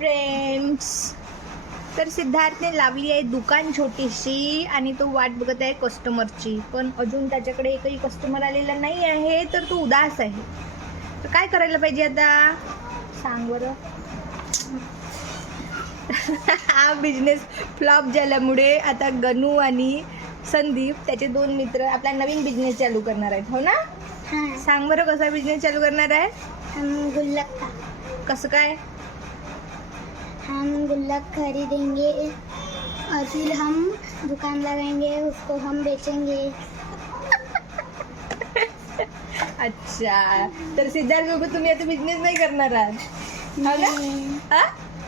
Friends, तर सिद्धार्थने लावली आहे दुकान छोटीशी आणि तो वाट बघत आहे कस्टमरची, पण अजून त्याच्याकडे एकही कस्टमर आलेला नाही आहे, तर तो उदास आहे. तर काय करायला पाहिजे आता सांग बरं. हा बिझनेस फ्लॉप झाल्यामुळे आता गनू आणि संदीप त्याचे 2 मित्र आपला नवीन बिझनेस चालू करणार आहेत, हो ना? सांग बरं कसा बिझनेस चालू करणार आहे? हम गुल्लक का. कसं काय? हम गुल्लक खरीदेंगे और फिर हम दुकान लगाएंगे, उसको हम बेचेंगे. अच्छा, तर सिद्धार्थ सोबत तुम्ही आता बिझनेस नाही करणार आहात, हो ना? हा?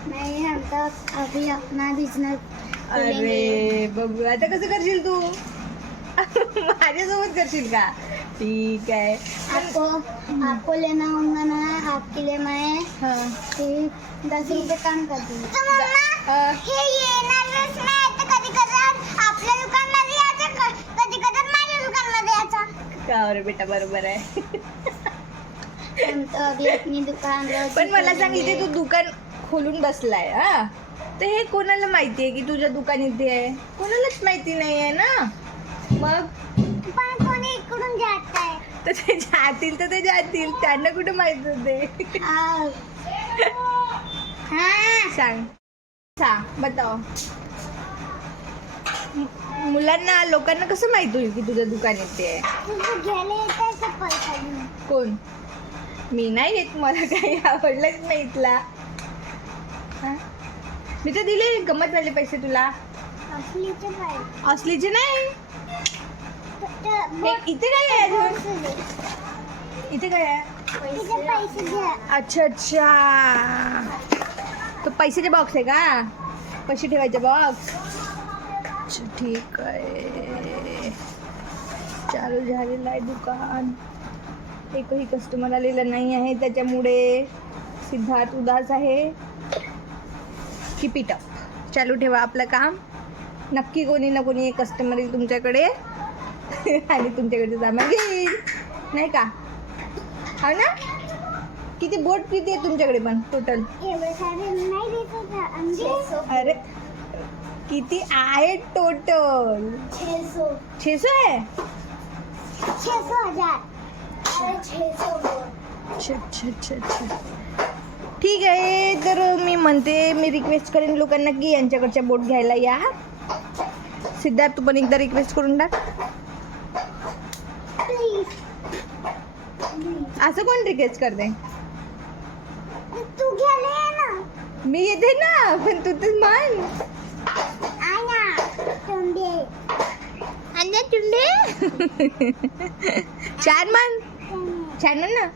नहीं, हम तो अभी अपना बिजनेस. अरे बघू आता कसं करशील तू? माझ्यासोबत करशील का? ठीक आहे. आपको लेना होगा ना, आपके लिए मैं हाँ. 10 रुपये कम कर दूँगी. हे येणार वेळेस नाही तर कधी कधी आपल्या दुकानमध्ये यायचं, कधी कधी माझ्या दुकानमध्ये यायचा. का रे बेटा, बरोबर आहे. हम तो अभी अपनी दुकान पण मला सांग, इथे तू दुकान खोलून बसलाय, हा, तर हे कोणाला माहिती आहे की तुझ्या दुकान इथे आहे? कोणालाच माहिती नाही आहे ना. मग पण कोणी इकडून जात आहे. तर ते जातील तर ते जातील, त्यांना कुठं माहित होते. सांग बताओ. मुलांना लोकांना कसं माहित होईल की तुझं दुकान इथे आहे? पैसा घेऊन. कोण? मी नाही येत, मला काही आवडलंच नाही इथला. हा? मी तर दिले गमत झाले पैसे तुला. असलीचे पाहिजे. असलीचे नाही. हे इथे काय आहे अजून? इथे काय आहे? पैसे घ्या. अच्छा अच्छा, तो पैशाचे बॉक्स आहे का? पैसे ठेवायचे बॉक्स. अच्छा ठीक आहे. चालू झालेलं आहे दुकान, एकही कस्टमर आलेला नाही आहे, त्याच्यामुळे सिद्धार्थ उदास आहे. कीप इट अप, चालू ठेवा आपलं काम. नक्की कोणी ना कोणी एक कस्टमर येईल तुमच्याकडे आणि तुमच्याकडे सामान घेईल, नाही का? हो ना? किती बोट किती आहे तुमच्याकडे पण टोटल? अरे किती आहे टोटल? 600 आहे. 600,000. अच्छा अच्छा अच्छा अच्छा, ठीक आहे. तर मी म्हणते, मी रिक्वेस्ट करेन लोकांना की यांच्याकडच्या बोट घ्यायला या. सिद्धार्थ तू पण एकदा रिक्वेस्ट करून टाक. असं कोण रिक्वेस्ट करते? तू घ्यायला ये ना. मी येते ना, पण तू तर म्हण. चुंडे छान म्हण, छान म्हण ना.